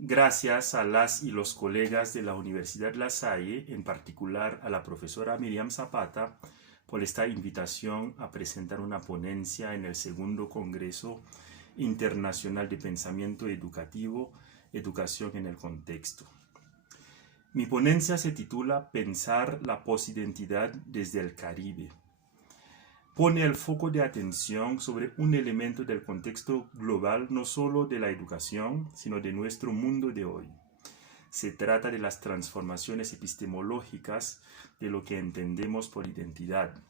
Gracias a las y los colegas de la Universidad La Salle, en particular a la profesora Miriam Zapata, por esta invitación a presentar una ponencia en el segundo Congreso Internacional de Pensamiento Educativo, Educación en el Contexto. Mi ponencia se titula Pensar la posidentidad desde el Caribe. Pone el foco de atención sobre un elemento del contexto global no solo de la educación, sino de nuestro mundo de hoy. Se trata de las transformaciones epistemológicas de lo que entendemos por identidad.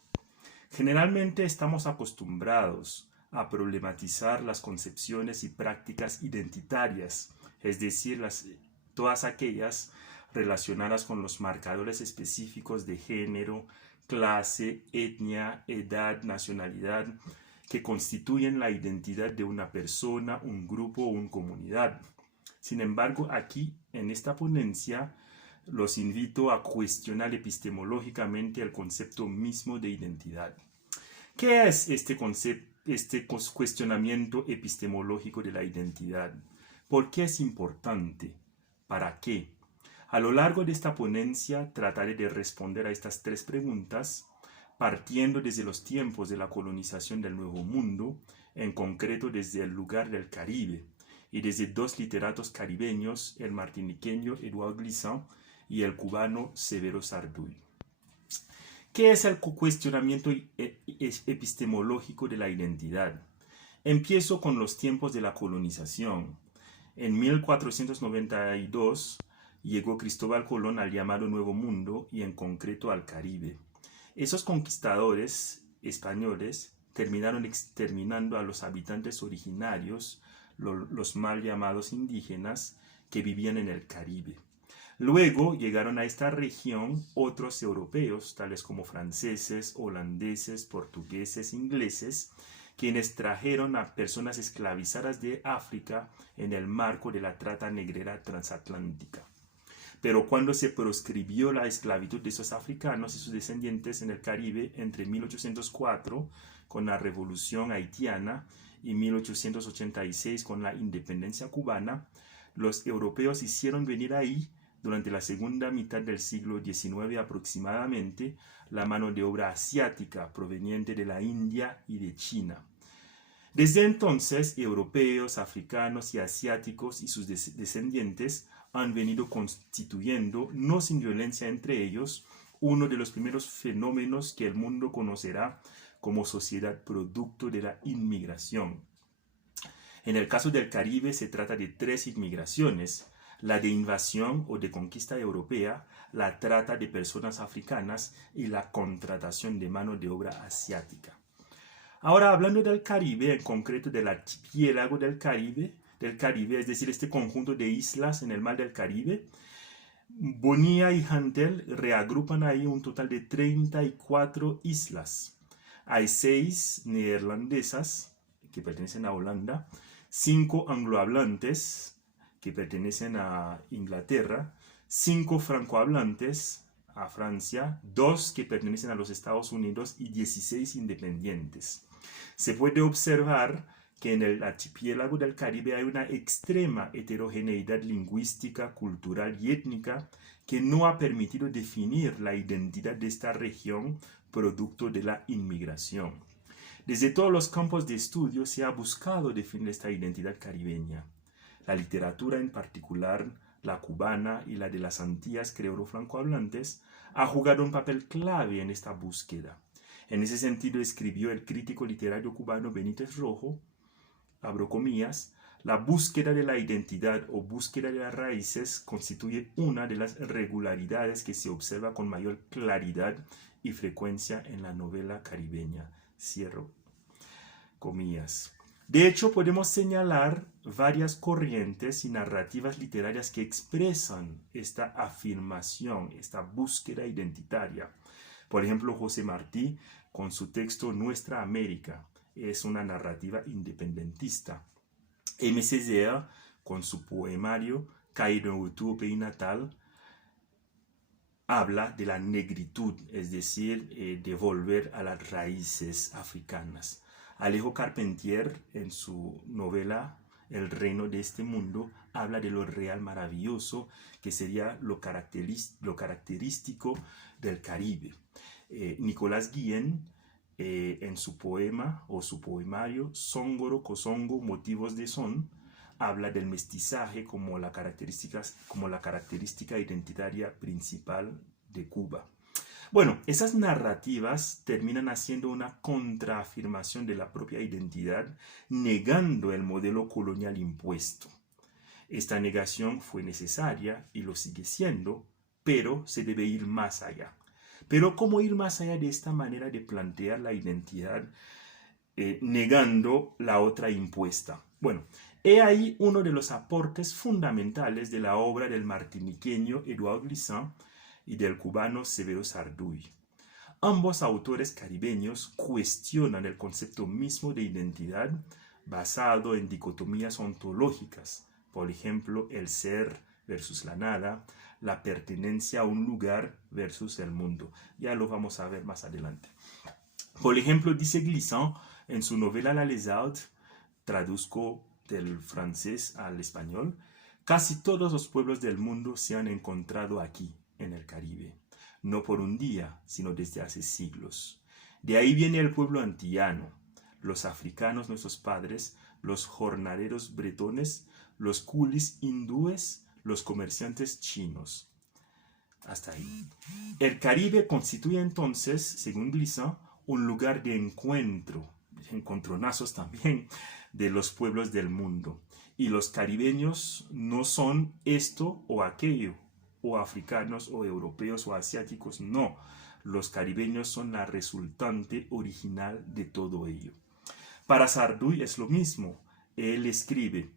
Generalmente estamos acostumbrados a problematizar las concepciones y prácticas identitarias, es decir, todas aquellas relacionadas con los marcadores específicos de género, clase, etnia, edad, nacionalidad, que constituyen la identidad de una persona, un grupo o una comunidad. Sin embargo, aquí, en esta ponencia, los invito a cuestionar epistemológicamente el concepto mismo de identidad. ¿Qué es este cuestionamiento epistemológico de la identidad? ¿Por qué es importante? ¿Para qué? A lo largo de esta ponencia trataré de responder a estas tres preguntas, partiendo desde los tiempos de la colonización del Nuevo Mundo, en concreto desde el lugar del Caribe, y desde dos literatos caribeños, el martiniqueño Edouard Glissant y el cubano Severo Sarduy. ¿Qué es el cuestionamiento epistemológico de la identidad? Empiezo con los tiempos de la colonización. En 1492 llegó Cristóbal Colón al llamado Nuevo Mundo y en concreto al Caribe. Esos conquistadores españoles terminaron exterminando a los habitantes originarios, los mal llamados indígenas, que vivían en el Caribe. Luego llegaron a esta región otros europeos, tales como franceses, holandeses, portugueses, ingleses, quienes trajeron a personas esclavizadas de África en el marco de la trata negrera transatlántica. Pero cuando se proscribió la esclavitud de esos africanos y sus descendientes en el Caribe entre 1804 con la Revolución Haitiana y 1886 con la independencia cubana, los europeos hicieron venir ahí, durante la segunda mitad del siglo XIX aproximadamente, la mano de obra asiática proveniente de la India y de China. Desde entonces, europeos, africanos y asiáticos y sus descendientes han venido constituyendo, no sin violencia entre ellos, uno de los primeros fenómenos que el mundo conocerá como sociedad producto de la inmigración. En el caso del Caribe se trata de tres inmigraciones: la de invasión o de conquista europea, la trata de personas africanas y la contratación de mano de obra asiática. Ahora, hablando del Caribe, en concreto del archipiélago del Caribe, es decir, este conjunto de islas en el mar del Caribe, Bonilla y Hantel reagrupan ahí un total de 34 islas. Hay 6 neerlandesas, que pertenecen a Holanda, 5 anglohablantes, que pertenecen a Inglaterra, 5 francohablantes, a Francia, 2 que pertenecen a los Estados Unidos y 16 independientes. Se puede observar que en el archipiélago del Caribe hay una extrema heterogeneidad lingüística, cultural y étnica que no ha permitido definir la identidad de esta región producto de la inmigración. Desde todos los campos de estudio se ha buscado definir esta identidad caribeña. La literatura, en particular la cubana y la de las Antillas creolo-francohablantes, ha jugado un papel clave en esta búsqueda. En ese sentido escribió el crítico literario cubano Benítez Rojo, abro comillas, la búsqueda de la identidad o búsqueda de las raíces constituye una de las regularidades que se observa con mayor claridad y frecuencia en la novela caribeña. Cierro comillas. De hecho, podemos señalar varias corrientes y narrativas literarias que expresan esta afirmación, esta búsqueda identitaria. Por ejemplo, José Martí, con su texto Nuestra América, es una narrativa independentista. Aimé Césaire, con su poemario Cahiers d'un retour au pays natal, habla de la negritud, es decir, de volver a las raíces africanas. Alejo Carpentier, en su novela el reino de este mundo, habla de lo real maravilloso, que sería lo característico del Caribe. Nicolás Guillén, en su poema o su poemario Songoro Kosongo, Motivos de Son, habla del mestizaje como la característica identitaria principal de Cuba. Bueno, esas narrativas terminan haciendo una contraafirmación de la propia identidad, negando el modelo colonial impuesto. Esta negación fue necesaria y lo sigue siendo, pero se debe ir más allá. Pero ¿cómo ir más allá de esta manera de plantear la identidad negando la otra impuesta? Bueno, he ahí uno de los aportes fundamentales de la obra del martiniqueño Edouard Glissant y del cubano Severo Sarduy. Ambos autores caribeños cuestionan el concepto mismo de identidad basado en dicotomías ontológicas, por ejemplo, el ser versus la nada, la pertenencia a un lugar versus el mundo. Ya lo vamos a ver más adelante. Por ejemplo, dice Glissant en su novela La Lézarde, traduzco del francés al español, casi todos los pueblos del mundo se han encontrado aquí, en el Caribe, no por un día, sino desde hace siglos. De ahí viene el pueblo antillano, los africanos nuestros padres, los jornaleros bretones, los culis hindúes, los comerciantes chinos. Hasta ahí. El Caribe constituye entonces, según Glissant, un lugar de encuentro, encontronazos también, de los pueblos del mundo. Y los caribeños no son esto o aquello, o africanos o europeos o asiáticos, no. Los caribeños son la resultante original de todo ello. Para Sarduy es lo mismo. Él escribe: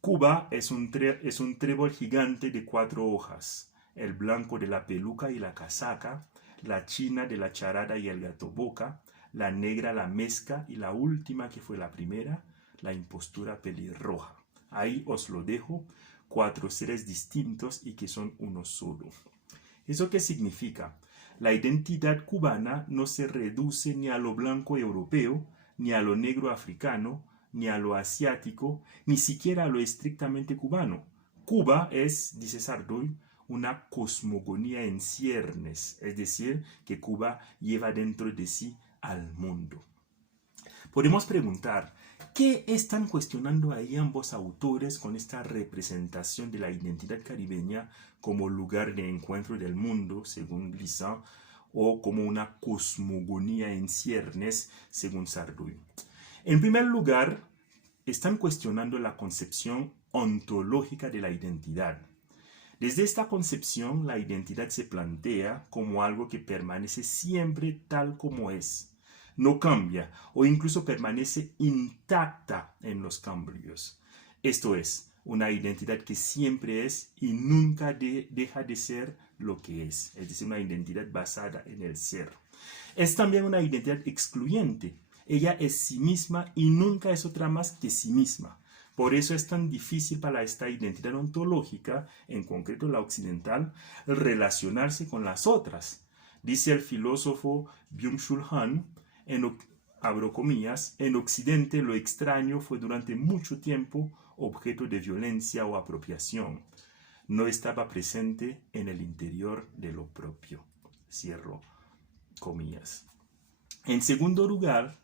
Cuba es un trébol gigante de 4 hojas, el blanco de la peluca y la casaca, la china de la charada y el gato boca, la negra la mezca y la última, que fue la primera, la impostura pelirroja. Ahí os lo dejo, 4 seres distintos y que son uno solo. ¿Eso qué significa? La identidad cubana no se reduce ni a lo blanco europeo, ni a lo negro africano, ni a lo asiático, ni siquiera a lo estrictamente cubano. Cuba es, dice Sarduy, una cosmogonía en ciernes, es decir, que Cuba lleva dentro de sí al mundo. Podemos preguntar, ¿qué están cuestionando ahí ambos autores con esta representación de la identidad caribeña como lugar de encuentro del mundo, según Glissant, o como una cosmogonía en ciernes, según Sarduy? En primer lugar, están cuestionando la concepción ontológica de la identidad. Desde esta concepción, la identidad se plantea como algo que permanece siempre tal como es, no cambia o incluso permanece intacta en los cambios. Esto es, una identidad que siempre es y nunca deja de ser lo que es decir, una identidad basada en el ser. Es también una identidad excluyente. Ella es sí misma y nunca es otra más que sí misma. Por eso es tan difícil para esta identidad ontológica, en concreto la occidental, relacionarse con las otras. Dice el filósofo Byung-Chul Han, abro comillas, en Occidente lo extraño fue durante mucho tiempo objeto de violencia o apropiación. No estaba presente en el interior de lo propio. Cierro comillas. En segundo lugar,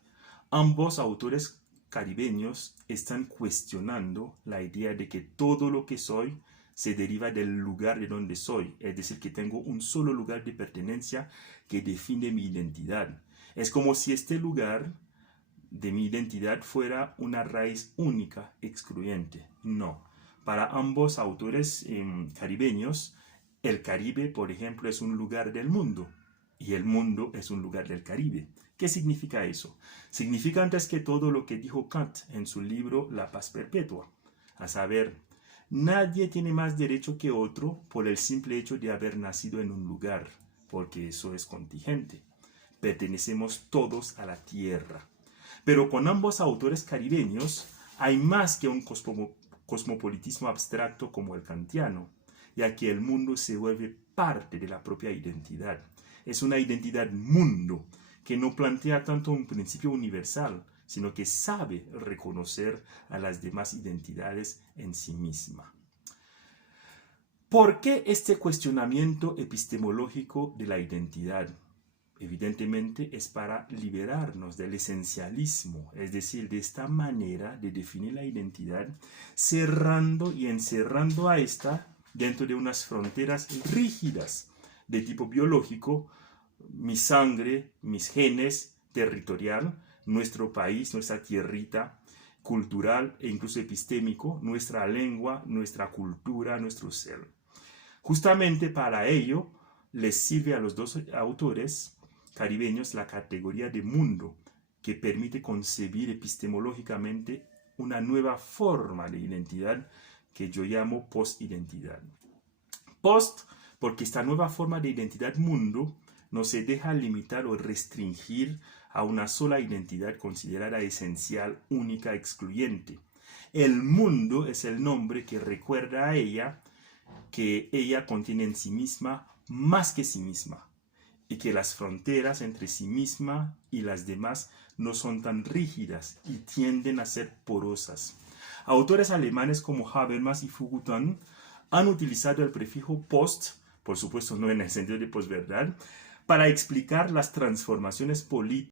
ambos autores caribeños están cuestionando la idea de que todo lo que soy se deriva del lugar de donde soy, es decir, que tengo un solo lugar de pertenencia que define mi identidad. Es como si este lugar de mi identidad fuera una raíz única, excluyente. No. Para ambos autores caribeños, el Caribe, por ejemplo, es un lugar del mundo y el mundo es un lugar del Caribe. ¿Qué significa eso? Significa antes que todo lo que dijo Kant en su libro La Paz Perpetua, a saber, nadie tiene más derecho que otro por el simple hecho de haber nacido en un lugar, porque eso es contingente. Pertenecemos todos a la tierra. Pero con ambos autores caribeños hay más que un cosmopolitismo abstracto como el kantiano, ya que el mundo se vuelve parte de la propia identidad. Es una identidad mundo que no plantea tanto un principio universal, sino que sabe reconocer a las demás identidades en sí misma. ¿Por qué este cuestionamiento epistemológico de la identidad? Evidentemente es para liberarnos del esencialismo, es decir, de esta manera de definir la identidad, cerrando y encerrando a esta dentro de unas fronteras rígidas de tipo biológico, mi sangre, mis genes, territorial, nuestro país, nuestra tierrita, cultural e incluso epistémico, nuestra lengua, nuestra cultura, nuestro ser. Justamente para ello les sirve a los dos autores caribeños la categoría de mundo, que permite concebir epistemológicamente una nueva forma de identidad que yo llamo post-identidad. Post, porque esta nueva forma de identidad mundo no se deja limitar o restringir a una sola identidad considerada esencial, única, excluyente. El mundo es el nombre que recuerda a ella que ella contiene en sí misma más que sí misma, y que las fronteras entre sí misma y las demás no son tan rígidas y tienden a ser porosas. Autores alemanes como Habermas y Foucault han utilizado el prefijo post, por supuesto no en el sentido de posverdad, para explicar las transformaciones políticas